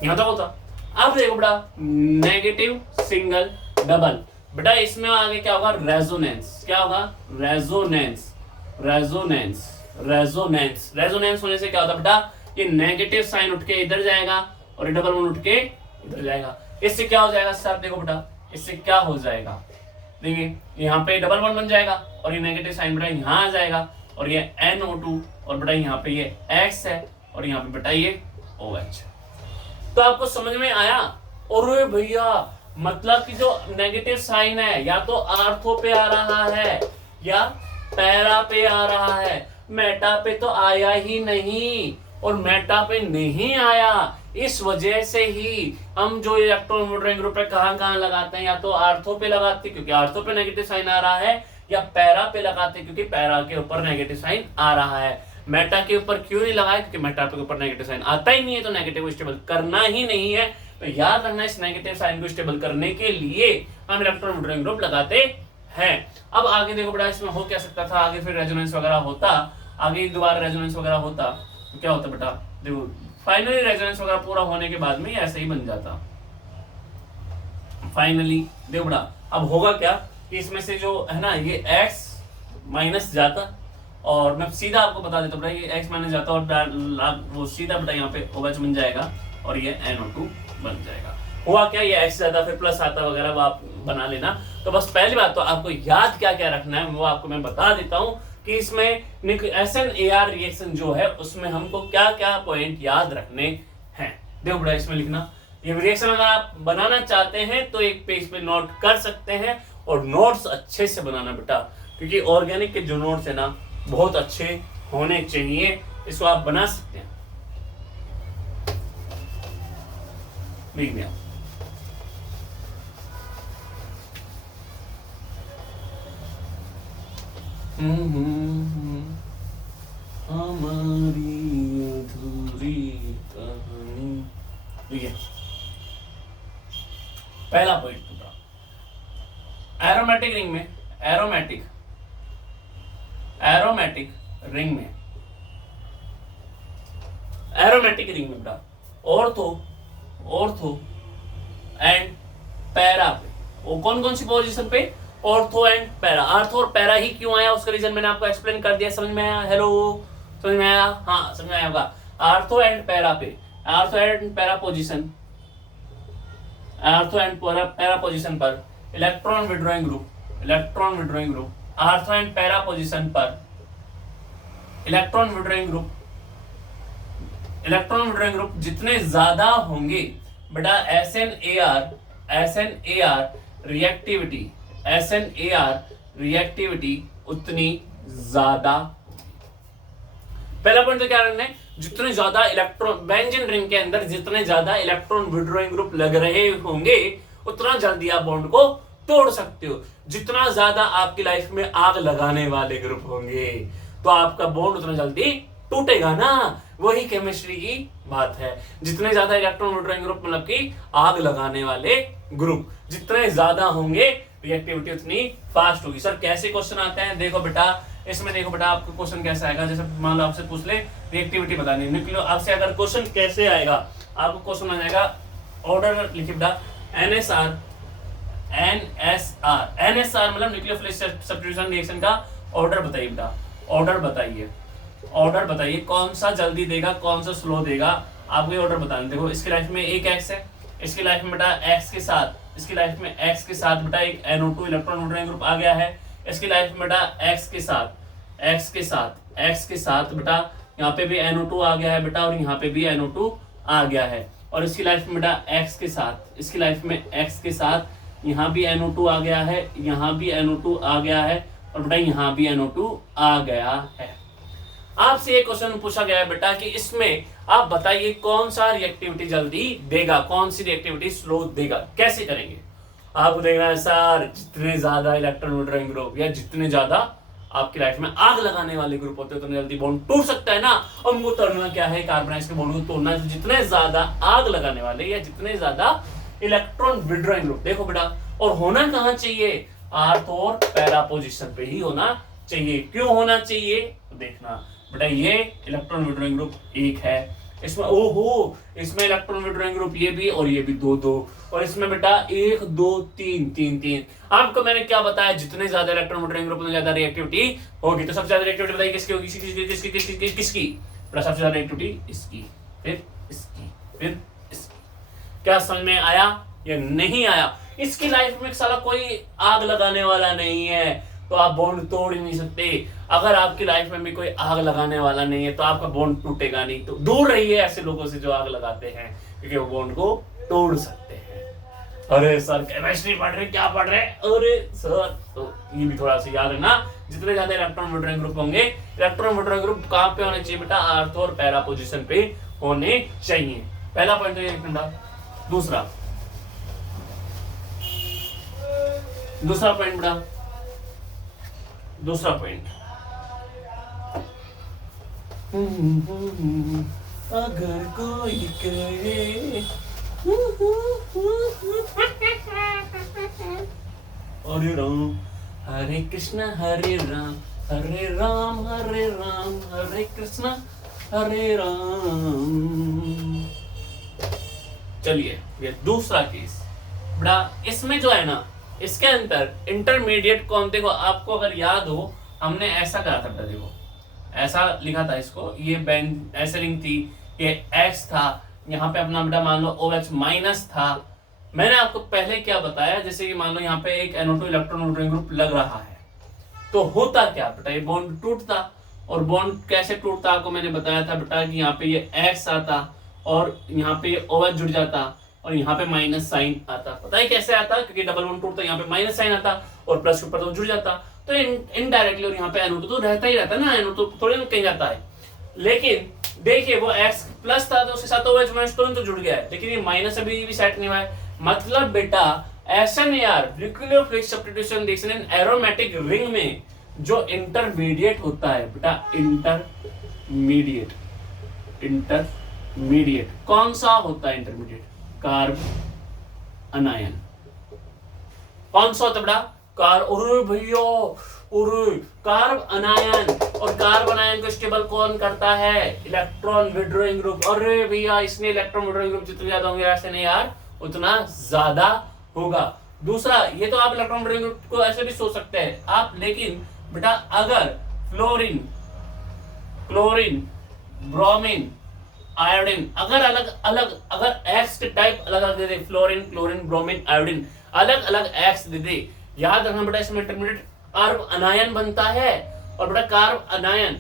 यहाँ तक होता। अब देखो बेटा नेगेटिव सिंगल डबल, बेटा इसमें आगे क्या होगा, रेजोनेंस, क्या होगा, रेजोनेंस, रेजोनेंस, रेजोनेंस, रेजोनेंस होने से क्या होता है बेटा, ये नेगेटिव साइन उठ के इधर जाएगा और ये डबल वन उठ के इधर जाएगा। इससे क्या हो जाएगा सर, देखो बेटा इससे क्या हो जाएगा, देखिए यहाँ पे डबल वन बन जाएगा और ये नेगेटिव साइन बेटा यहाँ आ जाएगा और ये NO2 और बेटा यहाँ पे ये X है और यहाँ पे बेटा ये OH। तो आपको समझ में आया? और भैया मतलब कि जो नेगेटिव साइन है या तो आर्थो पे आ रहा है या पैरा पे आ रहा है, मेटा पे तो आया ही नहीं, और मेटा पे नहीं आया इस वजह से ही हम जो इलेक्ट्रॉन वोल्टेज ग्रुप है कहां लगाते हैं, या तो आर्थो पे लगाते क्योंकि आर्थो पे नेगेटिव साइन आ रहा है, या पैरा पे लगाते क्योंकि पैरा के ऊपर नेगेटिव साइन आ रहा है। मेटा के ऊपर क्यों नहीं लगाया, क्योंकि मेटा के ऊपर नेगेटिव साइन आता ही नहीं है, तो नेगेटिव को स्टेबल करना ही नहीं है। तो याद रखना, इस नेगेटिव साइन को स्टेबल करने के लिए हम इलेक्ट्रॉन वोल्टेज ग्रुप लगाते हैं। अब आगे देखो बेटा इसमें हो क्या सकता था, आगे फिर रेजोनेंस वगैरह होता, आगे दोबारा रेजोनेंस वगैरह होता तो क्या होता बेटा, देखो फाइनली रेजोनेंस वगैरह पूरा होने के बाद में ऐसे ही बन जाता फाइनली। देखो बेटा अब होगा क्या कि इसमें से जो है ना ये X माइनस जाता, और मैं सीधा आपको बता देता बेटा ये X माइनस जाता और वो सीधा बेटा यहाँ पे OH बन जाएगा और ये NO2 बन जाएगा। हुआ क्या, ये X जाता फिर प्लस आता वगैरह, वो आप बना लेना। तो बस पहली बात तो आपको याद क्या क्या रखना है वो आपको मैं बता देता हूँ कि इसमें SNAR रिएक्शन जो है उसमें हमको क्या क्या पॉइंट याद रखने हैं। देखो बेटा इसमें लिखना, ये रिएक्शन अगर आप बनाना चाहते हैं तो एक पेज पे नोट कर सकते हैं, और नोट्स अच्छे से बनाना बेटा, क्योंकि ऑर्गेनिक के जो नोट्स है ना बहुत अच्छे होने चाहिए, इसको आप बना सकते हैं। लिख दिया। हमारी अधूरी कहानी, ठीक है। पहला पॉइंट एरोमेटिक रिंग में, एरोमेटिक रिंग में, एरोमेटिक रिंग में बेटा ऑर्थो एंड पैरा पे, वो कौन कौन सी पोजीशन पे, ऑर्थो एंड पैरा। आर्थो और पैरा ही क्यों आया उसका रीजन मैंने आपको एक्सप्लेन कर दिया, समझ में आया? हेलो, समझ में आया? हाँ समझ में आया होगा। आर्थो एंड पैरा पे, ortho and para position, ortho and para position पर electron withdrawing group, ortho and para position पर इलेक्ट्रॉन विड्रॉइंग ग्रुप जितने ज्यादा होंगे बेटा SNAR रिएक्टिविटी उतनी ज्यादा। पहला पॉइंट तो क्या रखना है, जितने ज्यादा इलेक्ट्रॉन बेंजीन रिंग के अंदर जितने ज्यादा इलेक्ट्रॉन विड्रॉइंग ग्रुप लग रहे होंगे उतना जल्दी आप बॉन्ड को तोड़ सकते हो। जितना ज्यादा आपकी लाइफ में आग लगाने वाले ग्रुप होंगे तो आपका बॉन्ड उतना जल्दी टूटेगा ना, वही केमिस्ट्री की बात है। जितने ज्यादा इलेक्ट्रॉन विड्रॉइंग ग्रुप मतलब कि आग लगाने वाले ग्रुप जितने ज्यादा होंगे रिएक्टिविटी उतनी फास्ट होगी। सर कैसे क्वेश्चन आते हैं, देखो बेटा इसमें देखो बेटा आपको क्वेश्चन कैसे आएगा, जैसे मान लो आपसे पूछ ले रिएक्टिविटी बतानी निकलो, आपसे अगर क्वेश्चन कैसे आएगा, आपको क्वेश्चन आ जाएगा ऑर्डर लिखिए बेटा NSR मतलब न्यूक्लियोफिलिक सब्स्टिट्यूशन रिएक्शन का ऑर्डर बताइए बेटा, ऑर्डर बताइए कौन सा जल्दी देगा कौन सा स्लो देगा, आपको ये ऑर्डर बताना। देखो इसकी लाइफ में एक X है, इसकी लाइफ में बेटा X के साथ, इसकी लाइफ में X के साथ बेटा एक NO2 इलेक्ट्रॉन विड्रॉइंग ग्रुप आ गया है, इसकी लाइफ में बेटा X के साथ बेटा यहाँ पे भी NO2 आ गया है बेटा, और यहाँ पे भी NO2 आ गया है, और इसकी लाइफ में बेटा X के साथ, इसकी लाइफ में X के साथ यहाँ भी NO2 आ गया है, यहाँ भी NO2 आ गया है, और बेटा यहाँ भी NO2 आ गया है। आपसे एक क्वेश्चन पूछा गया है बेटा कि इसमें आप बताइए कौन सा रिएक्टिविटी जल्दी देगा, कौन सी रिएक्टिविटी स्लो देगा, कैसे करेंगे? आपको देखना है सर जितने ज्यादा इलेक्ट्रॉन विड्रॉइंग ग्रुप या जितने ज्यादा आपकी लाइफ में आग लगाने वाले ग्रुप होते हैं उतने जल्दी बॉन्ड टूट सकता है ना। और उनको तोड़ना क्या है, कार्बन के बॉन्ड को तोड़ना है। जितने ज्यादा आग लगाने वाले या जितने ज्यादा इलेक्ट्रॉन विड्रॉइंग ग्रुप। देखो बेटा, और होना कहाँ चाहिए, अर्थ और पैरा पोजीशन पे ही होना चाहिए। क्यों होना चाहिए, देखना बेटा, ये इलेक्ट्रॉन विड्रॉइंग ग्रुप एक है, इसमें ओहो, इसमें इलेक्ट्रॉन विड्रॉइंग ग्रुप ये भी और ये भी दो दो, और इसमें बेटा 1 2 3 3 3। आपको मैंने क्या बताया, जितने ज्यादा इलेक्ट्रॉन विड्रॉइंग ग्रुप उतनी ज्यादा रिएक्टिविटी होगी। तो सबसे ज्यादा रिएक्टिविटी बताइए किसकी होगी, किसकी बेटा, सबसे ज्यादा रिएक्टिविटी इसकी, फिर इसकी, फिर इसकी। क्या समझ में आया या नहीं आया? इसकी लाइफ में साला कोई आग लगाने वाला नहीं है, तो आप बॉन्ड तोड़ ही नहीं सकते। अगर आपकी लाइफ में भी कोई आग लगाने वाला नहीं है तो आपका बॉन्ड टूटेगा नहीं। तो दूर रहिए ऐसे लोगों से जो आग लगाते हैं, क्योंकि वो बॉन्ड को तोड़ सकते हैं। अरे सर केमिस्ट्री पढ़ रहे, क्या पढ़ रहे, अरे सर, तो ये भी थोड़ा सा याद रखना, जितने ज्यादा इलेक्ट्रॉन विड्रॉइंग ग्रुप होंगे, इलेक्ट्रॉन विड्रॉइंग ग्रुप कहां पे होने चाहिए बेटा, अर्थ और पैरा पोजीशन पे होने चाहिए। पहला पॉइंट तो ये रखना। दूसरा पॉइंट बेटा, दूसरा पॉइंट, अगर कोई कहे हरे राम हरे कृष्ण हरे राम हरे राम हरे राम हरे कृष्ण हरे राम। चलिए ये दूसरा केस बड़ा, इसमें जो है ना, इसके अंदर इंटरमीडिएट कौन, देखो आपको अगर याद हो, हमने ऐसा करा था, देखो ऐसा लिखा था इसको, ये बेंज ऐसे रिंग थी, ये X था, यहाँ पे अपना बेटा मान लो OH माइनस था। मैंने आपको पहले क्या बताया, जैसे कि मान लो यहाँ पे एक NO2 इलेक्ट्रॉन विड्रॉइंग ग्रुप लग रहा है, तो होता क्या बेटा, ये बॉन्ड टूटता। और बॉन्ड कैसे टूटता आपको मैंने बताया था बेटा, कि यहाँ पे ये X आता और यहाँ पे ये OH जुड़ जाता और यहाँ पे माइनस साइन आता। पता है कैसे आता, क्योंकि डबल बॉन्ड टूटता, यहाँ पे माइनस साइन आता और प्लस के ऊपर तो जुड़ जाता, तो इनडायरेक्टली। और यहाँ पे NO2 तो रहता ही रहता है ना, NO2 थोड़ी ना कहीं जाता है। लेकिन देखिए वो X प्लस था तो उसके साथ OH माइनस तो जुड़ गया है, लेकिन ये माइनस अभी भी सेट नहीं हुआ है। मतलब बेटा SNAR nucleophilic substitution reaction in aromatic ring में जो इंटरमीडिएट होता है बेटा, इंटरमीडिएट कौन सा होता है, इंटरमीडिएट कार्ब अनायन। कौन सा होता है बेटा, अरे भैया, अरे कार्ब अनायन। और कार्ब अनायन को स्टेबल कौन करता है, इलेक्ट्रॉन विड्रॉइंग ग्रुप। अरे भैया, इसने इलेक्ट्रॉन विड्रॉइंग ग्रुप जितने ज्यादा होंगे ऐसे नहीं यार, उतना ज्यादा होगा। दूसरा, ये तो आप इलेक्ट्रॉन विड्रॉइंग ग्रुप को ऐसे भी सोच सकते हैं आप, लेकिन बेटा अगर फ्लोरीन, क्लोरीन, ब्रोमीन, आयोडीन अगर अलग अलग, अगर एक्स के टाइप अलग अलग दे दे, फ्लोरीन, क्लोरीन, ब्रोमीन, आयोडीन अलग अलग एक्स दे दे, याद रखना बेटा इसमें इंटरमीडिएट कार्ब अनायन बनता है। और बेटा कार्ब अनायन,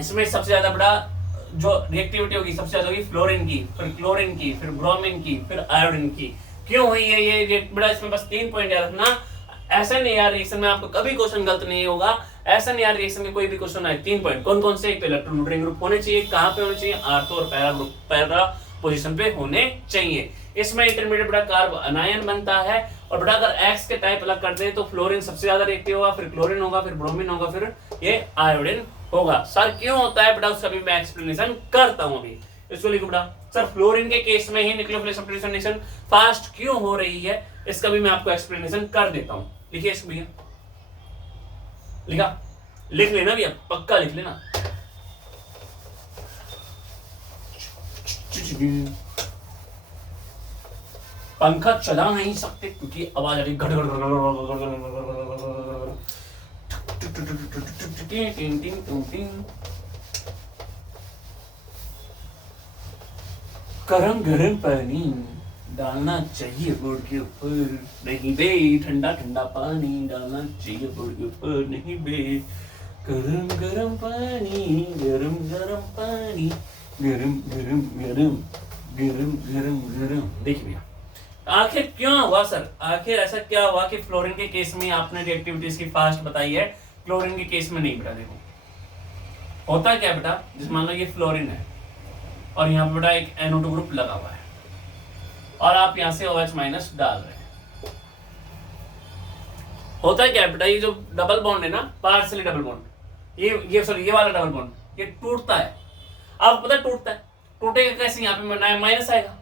इसमें सबसे ज्यादा बेटा जो रिएक्टिविटी होगी सबसे ज्यादा होगी फ्लोरीन की, फिर क्लोरीन की, फिर ब्रोमीन की, फिर आयोडीन की। क्यों हुई है ये बेटा, इसमें बस 3 पॉइंट याद रखना। SNAR रिएक्शन में आपको कभी क्वेश्चन गलत नहीं होगा। SNAR रिएक्शन में कोई भी क्वेश्चन आए, 3 पॉइंट कौन कौन से, एक तो इलेक्ट्रॉन विड्रॉइंग ग्रुप होने चाहिए, कहां पे होने चाहिए, अर्थ और पैरा ग्रुप, पैरा पोजीशन पे होने चाहिए। इसमें इंटरमीडिएट बेटा कार्ब अनायन बनता है। और बेटा अगर X के टाइप अलग कर दे तो फ्लोरीन सबसे ज्यादा रिएक्टिव होगा, फिर क्लोरीन होगा, फिर ब्रोमीन होगा, फिर ये आयोडीन होगा। सर क्यों होता है बेटा, उसका भी मैं एक्सप्लेनेशन करता हूं अभी। इसको लिखो बेटा, सर फ्लोरीन के केस में ही न्यूक्लियोफिलिक सब्स्टिट्यूशन रिएक्शन फास्ट क्यों हो रही है, इसका भी मैं आपको एक्सप्लेनेशन कर देता हूं। लिखिए इसको भैया, लिखा, लिख लेना भैया, पक्का लिख लेना। पंखा चला नहीं सकते क्योंकि आवाज आ रही घड़ घड़ गरम गरम पानी डालना चाहिए बोर्ड के ऊपर, नहीं बे ठंडा ठंडा पानी डालना चाहिए बोर्ड के ऊपर, नहीं बे गरम गरम पानी, गरम गरम पानी, गरम गरम गरम गरम गरम गरम। देखिए भैया आखिर क्यों हुआ सर, आखिर ऐसा क्या हुआ कि फ्लोरीन के केस में आपने रिएक्टिविटीज की फास्ट बताई है, क्लोरीन के केस में नहीं बेटा। देखो होता क्या बेटा, जिस मान लो ये फ्लोरीन है और यहाँ पे बेटा एक NO2 ग्रुप लगा हुआ है और आप यहाँ से OH माइनस डाल रहे हैं। होता क्या बेटा, ये जो डबल बॉन्ड है ना, पार्शियली डबल बॉन्ड, ये सॉरी ये वाला डबल बॉन्ड ये टूटता है। आपको पता टूटता है, टूटेगा कैसे, यहाँ पे माइनस आएगा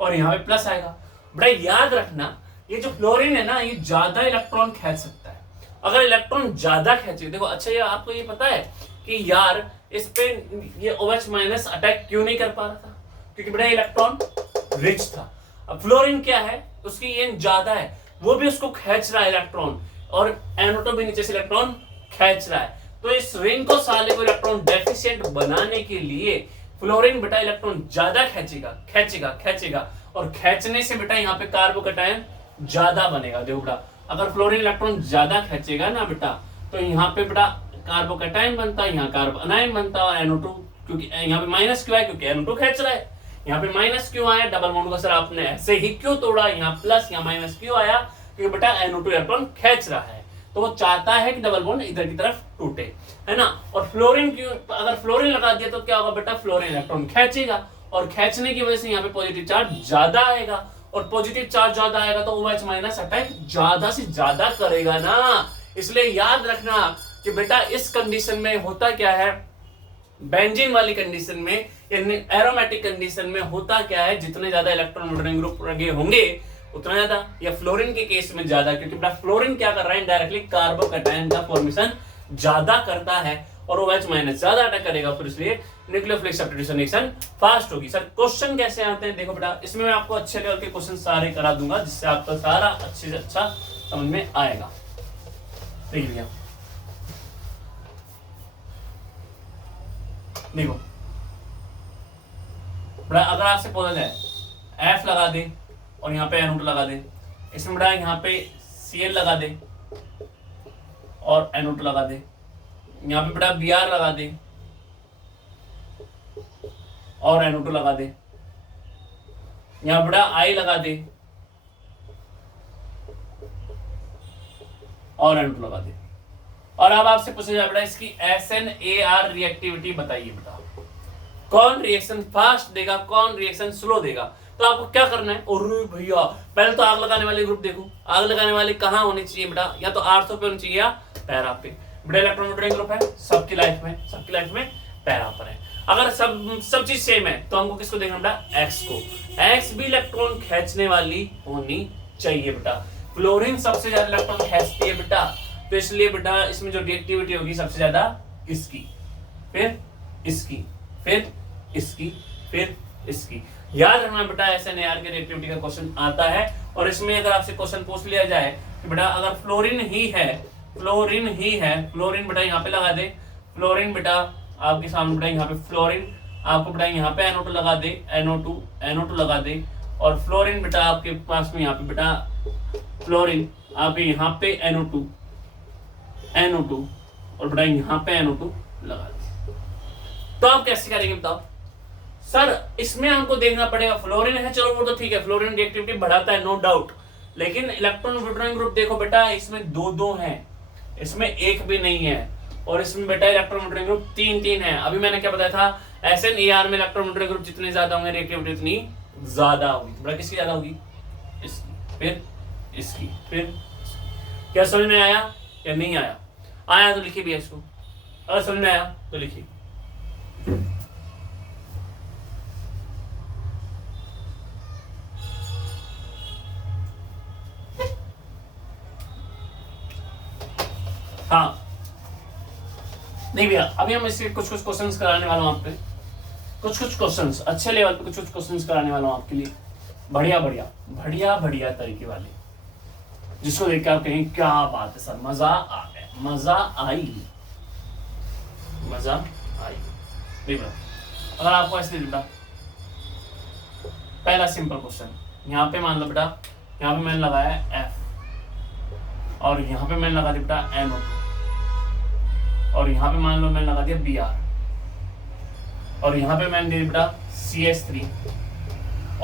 और यहाँ पे प्लस आएगा। बड़ा याद रखना, ये जो फ्लोरीन है ना, ये ज्यादा इलेक्ट्रॉन खींच सकता है। अगर इलेक्ट्रॉन ज्यादा खींचे, देखो अच्छा, ये आपको ये पता है कि यार इस पे ये OH माइनस अटैक क्यों नहीं कर पा रहा था? क्योंकि बड़ा इलेक्ट्रॉन रिच था। अब फ्लोरीन क्या है, उसकी ये ज्यादा है, वो भी उसको खींच रहा है इलेक्ट्रॉन, और NO2 भी नीचे से इलेक्ट्रॉन खींच रहा है। तो इस रिंग को साले को इलेक्ट्रॉन डेफिशिएंट बनाने के लिए फ्लोरीन बेटा इलेक्ट्रॉन ज्यादा खींचेगा खींचेगा खींचेगा, और खींचने से बेटा यहाँ पे कार्बोकैटायन ज्यादा बनेगा। देखो बेटा, अगर फ्लोरीन इलेक्ट्रॉन ज्यादा खींचेगा ना बेटा, तो यहाँ पे बेटा कार्बोकैटायन बनता है, यहाँ कार्बोनाइन बनता है, और NO2, क्योंकि यहाँ पे माइनस क्यों है? क्योंकि NO2 खींच रहा है। यहाँ पे माइनस क्यों आया? डबल बॉन्ड को सर आपने ऐसे ही क्यों तोड़ा? यहाँ प्लस यहाँ माइनस क्यों आया? क्योंकि बेटा NO2 इलेक्ट्रॉन खींच रहा है, तो वो चाहता है कि डबल बॉन्ड इधर की तरफ टूटे, है ना। और फ्लोरीन क्यों, अगर फ्लोरीन लगा दिया तो क्या होगा बेटा? फ्लोरीन इलेक्ट्रॉन खींचेगा, और खींचने की वजह से यहाँ पे पॉजिटिव चार्ज ज्यादा आएगा, और पॉजिटिव चार्ज ज्यादा आएगा तो OH माइनस अटैक ज्यादा से ज्यादा करेगा ना। इसलिए याद रखना कि बेटा इस कंडीशन में होता क्या है, बेंजीन वाली कंडीशन में, यानी एरोमेटिक कंडीशन में होता क्या है, जितने ज्यादा इलेक्ट्रॉन वोल्टेज ग्रुप लगे होंगे उतना ज्यादा, या फ्लोरीन के केस में ज्यादा, क्योंकि बेटा फ्लोरीन क्या कर रहा है? डायरेक्टली कार्बोकैटायन का फॉर्मेशन ज्यादा करता है, और OH माइनस ज्यादा अटैक करेगा, फिर इसलिए न्यूक्लियोफिलिक सब्स्टिट्यूशन रिएक्शन फास्ट होगी। सर क्वेश्चन कैसे आते हैं? देखो बेटा, इसमें मैं आपको अच्छे लेवल के क्वेश्चन सारे करा दूंगा, जिससे आपका सारा अच्छे से अच्छा समझ में आएगा। देखिए भैया, देखो बड़ा, अगर आपसे पूछा जाए F लगा दे और यहाँ पे NO2 लगा दे, इसमें बड़ा यहाँ पे Cl लगा दे और NO2 लगा दे, यहाँ पे बड़ा Br लगा दे और NO2 लगा दे, यहाँ बड़ा I लगा दे और NO2 लगा दे, और अब आपसे पूछा जाए बेटा इसकी SNAR रिएक्टिविटी बताइए बेटा, कौन रिएक्शन फास्ट देगा, कौन रिएक्शन स्लो देगा। तो आपको क्या करना है? अरे भैया, पहले तो आग लगाने वाले ग्रुप देखो, आग लगाने वाले कहाँ होने चाहिए बेटा? या तो आर्थो पे होनी चाहिए या पैरा पे। बेटा इलेक्ट्रॉन वोल्टेज ग्रुप है सबकी लाइफ में पैरा पर है। अगर सब चीज सेम है तो हमको किसको देखना बेटा? X को। X भी इलेक्ट्रॉन खींचने वाली होनी चाहिए बेटा। फ्लोरीन सबसे ज्यादा इलेक्ट्रॉन खींचती है बेटा, तो इसलिए बेटा इसमें जो रिएक्टिविटी होगी सबसे ज्यादा इसकी, फिर इसकी, फिर इसकी, फिर इसकी। याद रखना बेटा, SNAR के रिएक्टिविटी का क्वेश्चन आता है, और इसमें अगर आपसे क्वेश्चन पूछ लिया जाए कि बेटा अगर फ्लोरीन ही है, फ्लोरीन बेटा यहाँ पे लगा दे, फ्लोरीन बेटा आपके सामने बेटा यहाँ पे फ्लोरीन, आपको बेटा यहाँ पे NO2 लगा दे, NO2 लगा दे, और फ्लोरीन बेटा आपके पास में यहाँ पे बेटा फ्लोरीन, आप यहाँ पे NO2 और बेटा यहाँ पे NO2 लगा दे, तो आप कैसे करेंगे बताओ? सर इसमें हमको देखना पड़ेगा, फ्लोरीन है चलो वो तो ठीक है, फ्लोरीन रिएक्टिविटी बढ़ाता है नो डाउट, लेकिन इलेक्ट्रॉन विड्रॉइंग ग्रुप देखो बेटा इसमें दो है, इसमें एक भी नहीं है, और इसमें बेटा इलेक्ट्रॉन विड्रॉइंग ग्रुप तीन है। अभी मैंने क्या बताया था? SNAR में इलेक्ट्रॉन विड्रॉइंग ग्रुप जितने ज्यादा होंगे रिएक्टिविटी उतनी ज्यादा होगी। बेटा किसकी ज्यादा होगी? इसकी, फिर इसकी, फिर इसकी। क्या समझ में आया या नहीं आया? आया तो लिखिए भैया इसको, अगर समझ में आया तो लिखिए। हाँ नहीं भैया, अभी हम इसके कुछ क्वेश्चंस कराने वाला हूँ आप पे, कुछ क्वेश्चंस अच्छे लेवल पे, कुछ क्वेश्चंस कराने वाला हूँ आपके लिए, बढ़िया तरीके वाले, जिसको देख के आप कहें क्या बात है सर, मजा आ गया, मजा आई। अगर आपको ऐसे बेटा, पहला सिंपल क्वेश्चन, यहाँ पे मान लो बेटा, यहाँ पे मैंने लगाया F, और यहाँ पे मैंने लगा दिया बेटा NO2, और यहाँ पे मान लो मैंने लगा दिया Br, और यहाँ पे मैंने दिया बेटा CH3।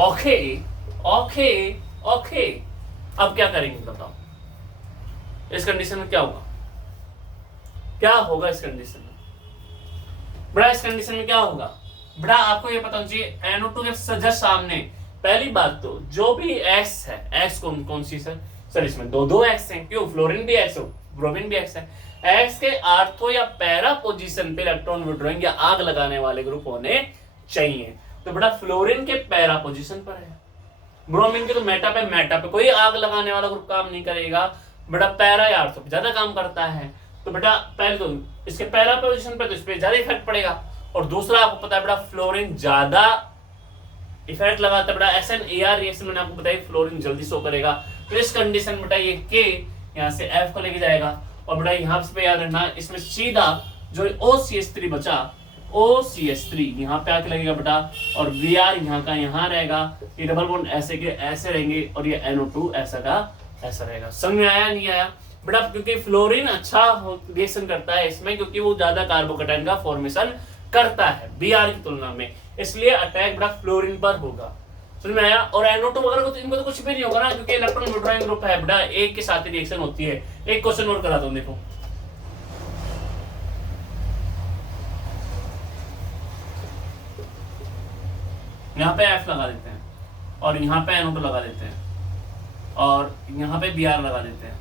ओके, अब क्या करेंगे बताओ? इस कंडीशन में क्या होगा इस कंडीशन में बड़ा? इस कंडीशन में क्या होगा बड़ा? आपको ये पता होना चाहिए NO2 के जस्ट सामने, पहली बात तो जो भी X है, X कौन सी सर इसमें दो X हैं, क्यों? फ्लोरीन भी X हो, ब्रोमीन भी X है। X के आर्थो या पैरा पोजीशन पे इलेक्ट्रॉन विड्रॉइंग या आग लगाने वाले ग्रुप होने चाहिए, तो बेटा फ्लोरीन के पैरा पोजीशन पर है, ब्रोमीन की तो मेटा पे कोई आग लगाने वाला ग्रुप काम नहीं करेगा बेटा, पैरा या ऑर्थो पे ज्यादा काम करता है। तो बेटा पहले तो इसके पैरा पोजीशन पे तो इस पे ज्यादा इफेक्ट पड़ेगा, और दूसरा आपको पता है बेटा फ्लोरीन ज्यादा इफेक्ट लगाता है बेटा। SNAR रिएक्शन मैंने आपको बताया फ्लोरीन जल्दी शो करेगा। तो इस कंडीशन बेटा ये K यहाँ से F को लेके जाएगा, और बेटा यहाँ पे याद रखना इसमें सीधा जो OCH3 बचा, OCH3 यहाँ पे आके लगेगा बेटा, और Br यहाँ का यहाँ रहेगा, ये डबल बॉन्ड ऐसे के ऐसे रहेंगे, और ये NO2 ऐसा का ऐसा रहेगा। समझ में आया नहीं आया बेटा? क्योंकि फ्लोरीन अच्छा रिएक्शन करता है इसमें, क्योंकि वो ज्यादा कार्बोकेटाइन का फॉर्मेशन करता है Br की तुलना में, इसलिए अटैक बेटा फ्लोरीन पर होगा। समझ में आया? और NO2 वगैरह को इनको तो कुछ भी नहीं होगा ना, क्योंकि इलेक्ट्रॉन विड्रॉइंग ग्रुप है बेटा, एक के साथ ही रिएक्शन होती है। एक क्वेश्चन और कराता हूं, देखो यहाँ पे F लगा देते हैं, और यहाँ पे NO2 लगा देते हैं, और यहाँ पे Br लगा देते हैं,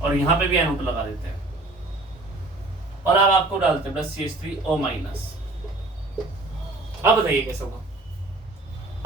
और यहाँ पे भी NO2 लगा देते हैं, और अब आपको डालते हैं CH3O-। अब बताइए कैसे होगा?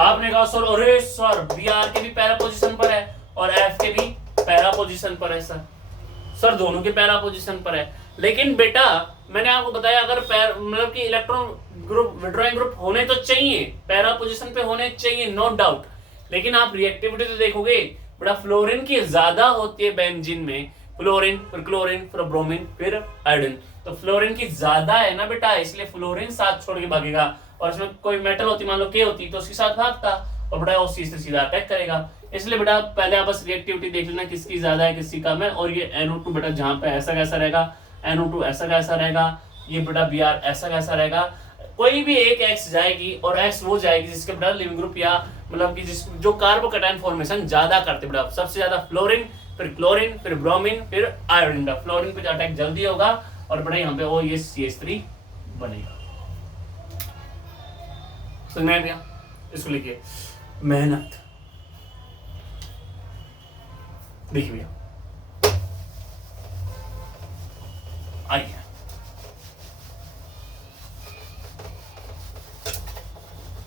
आपने कहा सर अरे सर Br के भी पैरा पोजीशन पर है और F के भी पैरा पोजीशन पर है सर दोनों के पैरा पोजीशन पर है। लेकिन बेटा मैंने आपको बताया अगर मतलब कि इलेक्ट्रॉन ग्रुप विड्रॉइंग ग्रुप होने तो चाहिए, पैरा पोजीशन पे होने चाहिए, नो डाउट। लेकिन आप रिएक्टिविटी तो देखोगे बेटा, फ्लोरीन की ज्यादा होती है बेंजीन में, फ्लोरीन फिर क्लोरीन फिर ब्रोमीन फिर आयोडीन, तो फ्लोरीन की ज्यादा है ना बेटा, इसलिए फ्लोरीन साथ छोड़ के भागेगा, और इसमें कोई मेटल होती मान लो के होती तो उसके साथ भागता, और बेटा वो से सीधा अटैक करेगा। इसलिए बेटा पहले आप बस रिएक्टिविटी देख लेना किसकी ज्यादा है किसकी कम है। और ये NO2 बेटा जहां पे ऐसा कैसा रहेगा, NO2 ऐसा कैसा रहेगा, ये बेटा Br ऐसा कैसा रहेगा, कोई भी एक X जाएगी और X वो जाएगी जिसके बेटा लिविंग ग्रुप या मतलब कि जिस जो कार्बोकेटाइन फॉर्मेशन ज्यादा करते बेटा, सबसे ज्यादा फ्लोरीन फिर क्लोरीन फिर ब्रोमीन फिर आयोडीन। फ्लोरीन पे अटैक जल्दी होगा, और बेटा यहाँ पे वो ये CH3 बनेगा। समझ में आ गया? इसको लिखिए मेहनत। देखिए भैया आइए,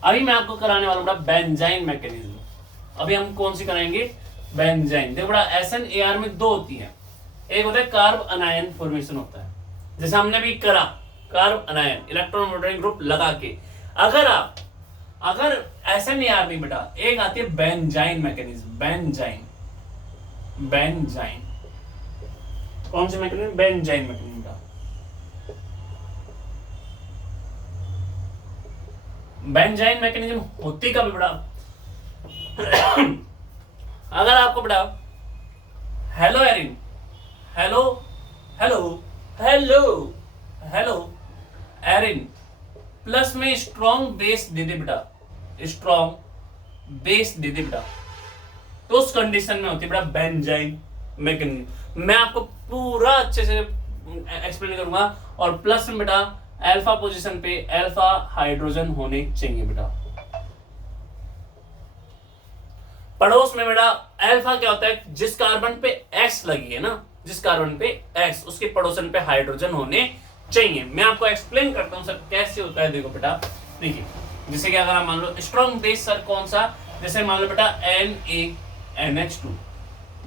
अभी मैं आपको कराने वाला हूं बेंजाइन मैकेनिज्म। अभी हम कौन सी कराएंगे? बेंजाइन। देखो बड़ा SNAR में दो होती है, एक होता है कार्ब अनायन फॉर्मेशन होता है, जैसे हमने भी करा कार्ब अनायन इलेक्ट्रॉन विड्रॉइंग ग्रुप लगा के। अगर SNAR में बेटा एक आती है बेंजाइन मैकेनिज्म। बेंजाइन कौन सी मैकेनिज्म? बेंजाइन मैकेनिज्म का। बेंजाइन मैकेनिज्म होती कब बेटा? अगर आपको बेटा hello Erin, hello Erin plus में स्ट्रॉन्ग बेस दे दे बेटा, स्ट्रॉन्ग बेस दे दे बेटा, तो उस कंडीशन में होती है बेटा बेंजाइन मैकेनिज्म। मैं आपको पूरा अच्छे से एक्सप्लेन करूंगा। और प्लस में बेटा अल्फा पोजीशन पे अल्फा हाइड्रोजन होने चाहिए बेटा। पड़ोस में बेटा अल्फा क्या होता है? जिस कार्बन पे X लगी है ना, जिस कार्बन पे X उसके पड़ोसन पे हाइड्रोजन होने चाहिए। मैं आपको एक्सप्लेन करता हूं सर कैसे होता है। देखो बेटा, देखिए जैसे कि अगर आप मान लो स्ट्रॉन्ग बेस सर कौन सा, जैसे मान लो बेटा NaNH2,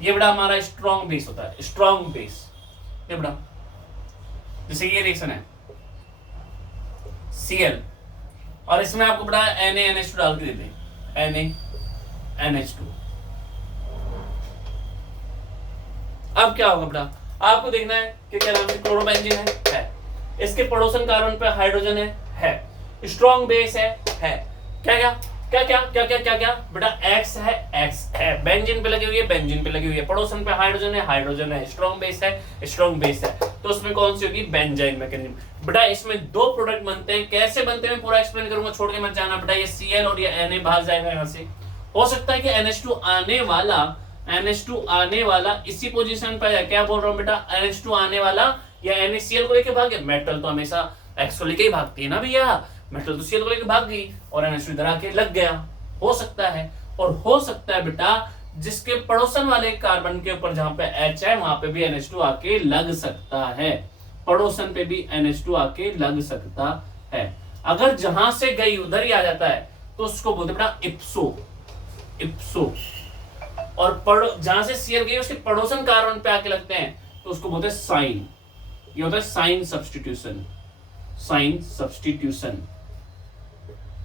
ये बेटा हमारा स्ट्रॉन्ग बेस होता है। स्ट्रॉन्ग बेस ये बेटा जैसे ये रिएक्शन है Cl, और इसमें आपको बेटा NaNH2 डाल के देते हैं NaNH2। अब क्या होगा बेटा? आपको देखना है कि क्या नाम है, क्लोरोबेंजीन है, इसके पड़ोसन कार्बन पे हाइड्रोजन है, स्ट्रॉन्ग बेस है, क्या बेटा X है, बेंजीन पे लगी हुई है, बेंजीन पे लगी हुई है, पड़ोसन पे हाइड्रोजन है, स्ट्रॉन्ग बेस है, तो उसमें कौन सी होगी? Benzene mechanism. बेटा इसमें दो प्रोडक्ट बनते हैं, कैसे बनते हैं पूरा एक्सप्लेन करूंगा, छोड़ के मत जाना बेटा। ये Cl और ये Na भाग जाएगा यहाँ से। हो सकता है कि NH2 आने वाला इसी पोजीशन पर है। क्या बोल रहा हूँ बेटा? NH2 आने वाला या NaCl को लेके भागे। मेटल तो हमेशा X को लेके ही भागती है ना भैया, मेटल तो Cl को लेके भाग गई और NH2 इधर आके लग गया। हो सकता है, और हो सकता है बेटा जिसके पड़ोसन वाले कार्बन के ऊपर जहां पे H है वहां पे भी NH2 आके लग सकता है, पड़ोसन पे भी NH2 आके लग सकता है। अगर जहां से गई उधर ही आ जाता है तो उसको बोलते बेटा इप्सो। इप्सो, और जहां से Cl गई उसके पड़ोसन कार्बन पे आके लगते हैं तो उसको बोलते हैं साइन। ये होता है साइन सब्स्टिट्यूशन, साइन सब्स्टिट्यूशन।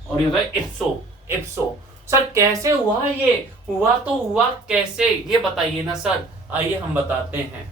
और ये होता है इप्सो, इप्सो। सर कैसे हुआ ये? हुआ तो हुआ कैसे, ये बताइए ना सर। आइए हम बताते हैं।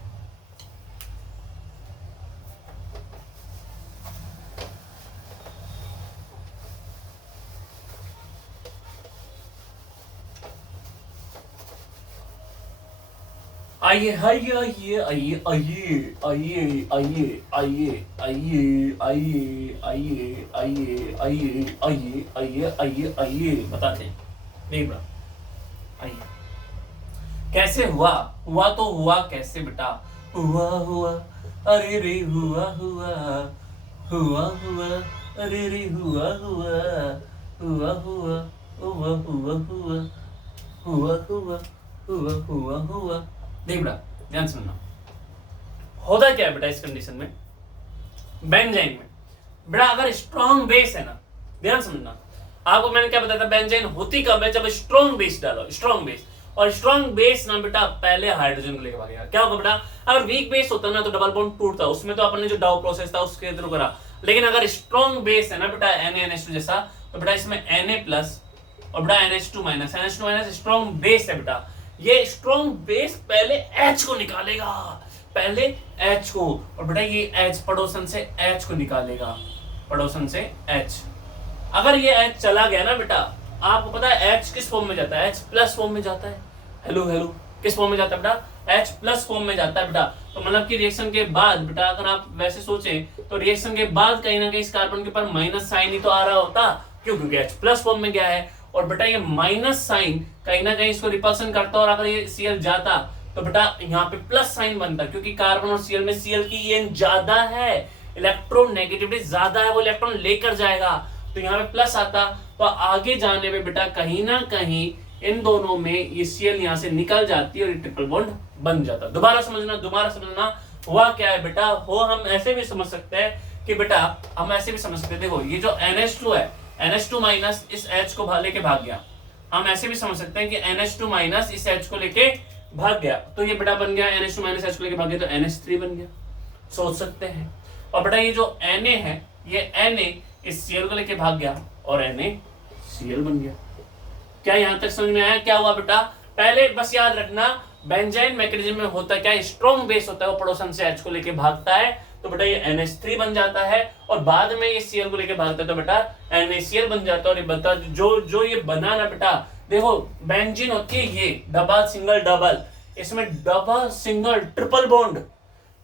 आइए आइए आइए आइए आइए आइए आइए आइए आइए आइए आइए आइए आइए आइए आइए आइए आइए बताते हैं। नहीं बड़ा, आइए। कैसे हुआ? हुआ तो हुआ कैसे बेटा? हुआ हुआ अरे रे हुआ हुआ, हुआ हुआ अरे रे हुआ हुआ, हुआ हुआ हुआ हुआ हुआ हुआ हुआ हुआ हुआ हुआ। देख बेटा ध्यान सुनना, होता क्या है बेटा इस कंडीशन में, बेंजाइन में बेटा अगर स्ट्रॉन्ग बेस है ना, ध्यान समझना, आपको मैंने क्या बताया था, बेंजाइन होती कब है? जब स्ट्रॉन्ग बेस डालो, स्ट्रॉन्ग बेस। और स्ट्रॉन्ग बेस ना बेटा पहले हाइड्रोजन को लेकर भागेगा। क्या होगा बेटा? अगर वीक बेस होता ना तो डबल बॉन्ड टूटता, उसमें तो अपन ने जो डाउ प्रोसेस था उसके थ्रू करा। लेकिन अगर स्ट्रॉन्ग बेस है ना बेटा NaNH2 जैसा, तो बेटा इसमें Na प्लस और बेटा NH2 minus, NH2 minus strong base है बेटा। ये स्ट्रॉन्ग बेस पहले H को निकालेगा, पहले H को, और बेटा ये H पड़ोसन से H को निकालेगा, पड़ोसन से H। अगर ये H चला गया ना बेटा, आपको पता है H किस फॉर्म में जाता है? H प्लस फॉर्म में जाता है। हेलो हेलो, किस फॉर्म में जाता है बेटा? H प्लस फॉर्म में जाता है बेटा। तो मतलब कि रिएक्शन के बाद बेटा अगर आप वैसे सोचें तो रिएक्शन के बाद कहीं ना कहीं इस कार्बन के ऊपर माइनस साइन ही तो आ रहा होता, क्यों? क्योंकि H प्लस फॉर्म में गया है। और बेटा ये माइनस साइन कहीं ना कहीं इसको रिपल्सन करता, और अगर ये Cl जाता तो बेटा यहाँ पे प्लस साइन बनता, क्योंकि कार्बन और Cl में Cl की ये ज्यादा है, इलेक्ट्रोनेगेटिविटी ज्यादा है, वो इलेक्ट्रॉन लेकर जाएगा, तो यहाँ पे प्लस आता। तो आगे जाने में बेटा कहीं ना कहीं इन दोनों में ये Cl यहाँ से निकल जाती है और ट्रिपल बॉन्ड बन जाता। दोबारा समझना, दोबारा समझना, हुआ क्या है बेटा? हम ऐसे भी समझ सकते हैं कि बेटा, हम ऐसे भी समझ सकते हैं, देखो ये जो NH2 है, NH2 माइनस इस H को लेके भाग गया। हम ऐसे भी समझ सकते हैं कि NH2 माइनस इस H को लेके भाग गया, तो ये बेटा बन गया NH2 माइनस H को लेके भाग गया तो NH3 बन गया, सोच सकते हैं। और बेटा ये जो Na है, ये Na इस Cl को लेके भाग गया और NaCl बन गया। क्या यहां तक समझ में आया? क्या हुआ बेटा? पहले बस याद रखना, बेंजाइन मैकेनिज्म में होता क्या, स्ट्रॉन्ग बेस होता है, वो पड़ोसन से H को लेके भागता है, तो बेटा ये NH3 बन जाता है, और बाद में ये Cl को लेके भागता है तो बेटा NaCl बन जाता है। और ये बता जो ये बना ना बेटा, देखो बेंजीन होती है ये डबल सिंगल डबल, इसमें डबल सिंगल ट्रिपल बॉन्ड,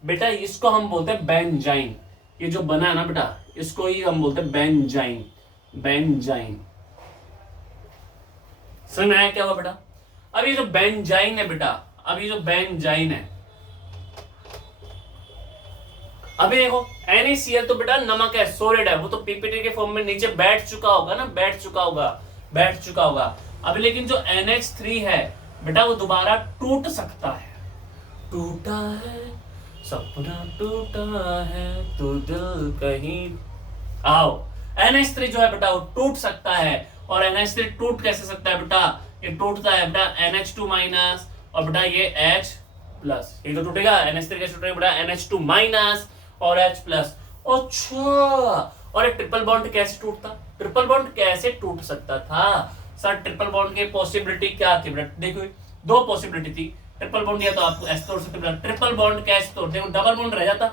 बेटा इसको हम बोलते हैं बेंजाइन। ये जो बना है ना बेटा, इसको ही हम बोलते हैं बेंजाइन, बेंजाइन। समझ में आया क्या हुआ बेटा? अब ये जो बेंजाइन है बेटा, अब ये जो बेंजाइन है, अभी देखो NaCl तो बेटा नमक है, सॉलिड है, वो तो पीपीटी के फॉर्म में नीचे बैठ चुका होगा ना, बैठ चुका होगा। अब लेकिन जो NH3 है बेटा, वो दोबारा टूट सकता है। टूटा है सपना, टूटा है तो दिल कहीं, आओ NH3 जो है बेटा वो टूट सकता है। और NH3 टूट कैसे सकता है बेटा? ये टूटता है बेटा NH2 माइनस और बेटा ये H प्लस, ये तो टूटेगा। NH3 कैसे टूटेगा बेटा? NH2 माइनस और H प्लस। अच्छा, और ये ट्रिपल बॉन्ड कैसे टूटता? ट्रिपल बॉन्ड कैसे टूट सकता था सर? ट्रिपल बॉन्ड की पॉसिबिलिटी क्या थी बेटा? देखो दो पॉसिबिलिटी थी ट्रिपल बॉन्ड, या तो आपको ऐसे तोड़ सकते बेटा, ट्रिपल बॉन्ड कैसे तोड़, देखो डबल बॉन्ड रह जाता,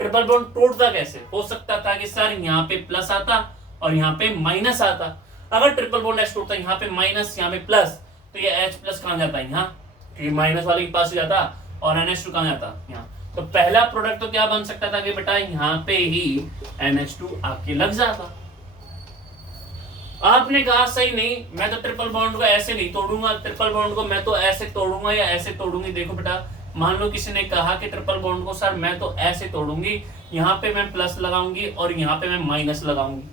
ट्रिपल बॉन्ड टूटता कैसे? हो सकता था कि सर यहाँ पे प्लस आता और यहाँ पे माइनस आता। अगर ट्रिपल बॉन्ड H टूटता, यहाँ पे माइनस यहाँ पे प्लस, तो ये H प्लस कहाँ जाता है? यहाँ, क्योंकि माइनस वाले के पास जाता, और NH2 कहाँ जाता? यहाँ। तो पहला प्रोडक्ट तो क्या बन सकता था कि बेटा यहाँ पे ही NH2 आके लग जाता। आपने कहा सही नहीं, मैं तो ट्रिपल बॉन्ड को ऐसे नहीं तोड़ूंगा, ट्रिपल बॉन्ड को मैं तो ऐसे तोड़ूंगा या ऐसे तोड़ूंगी। देखो बेटा, मान लो किसी ने कहा कि ट्रिपल बॉन्ड को सर मैं तो ऐसे तोड़ूंगी, यहाँ पे मैं प्लस लगाऊंगी और यहाँ पे मैं माइनस लगाऊंगी,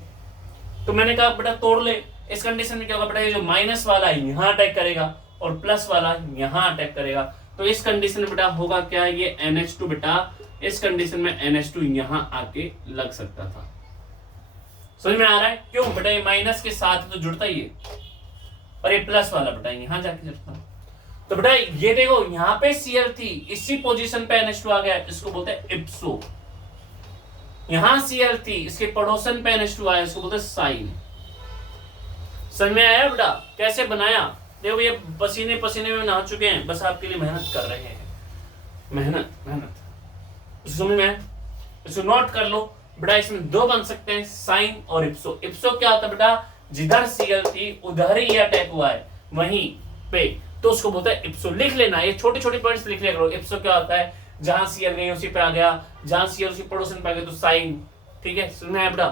तो मैंने कहा बेटा तोड़ ले। इस कंडीशन में क्या होगा बेटा? ये जो माइनस वाला है यहाँ अटैक करेगा और प्लस वाला यहाँ अटैक करेगा, तो इस कंडीशन में बेटा होगा क्या? ये NH2 बेटा, इस कंडीशन में NH2 यहाँ आके लग सकता था। समझ में आ रहा है? क्यों बेटा? ये माइनस के साथ तो जुड़ता ही है, और ये प्लस वाला बेटा यहाँ जाके चढ़ता है। तो बेटा ये देखो यहाँ पे Cl थी, इसी पोजीशन पे NH2 आ गया, इसको बोलते हैं इप्सो। यहां Cl थी, इसके पड़ोसन पे NH2 आया, इसको बोलते हैं साइन। समझ में आया बेटा कैसे बनाया? देखो ये पसीने पसीने में नहा चुके हैं, बस आपके लिए मेहनत कर रहे हैं, मेहनत मेहनत। समझ में? इसको नोट कर लो बेटा, इसमें दो बन सकते हैं, साइन और इप्सो। इप्सो क्या होता है बेटा? जिधर Cl थी उधर ही ये अटैक हुआ है वहीं पे, तो उसको बोलते हैं इप्सो। लिख लेना, ये छोटे छोटे पॉइंट्स लिख लिया करो। इप्सो क्या होता है? जहां Cl गई उसी पे आ गया, जहां Cl उसी पड़ोसन पे आ गया तो साइन। ठीक है, सुनना है बेटा।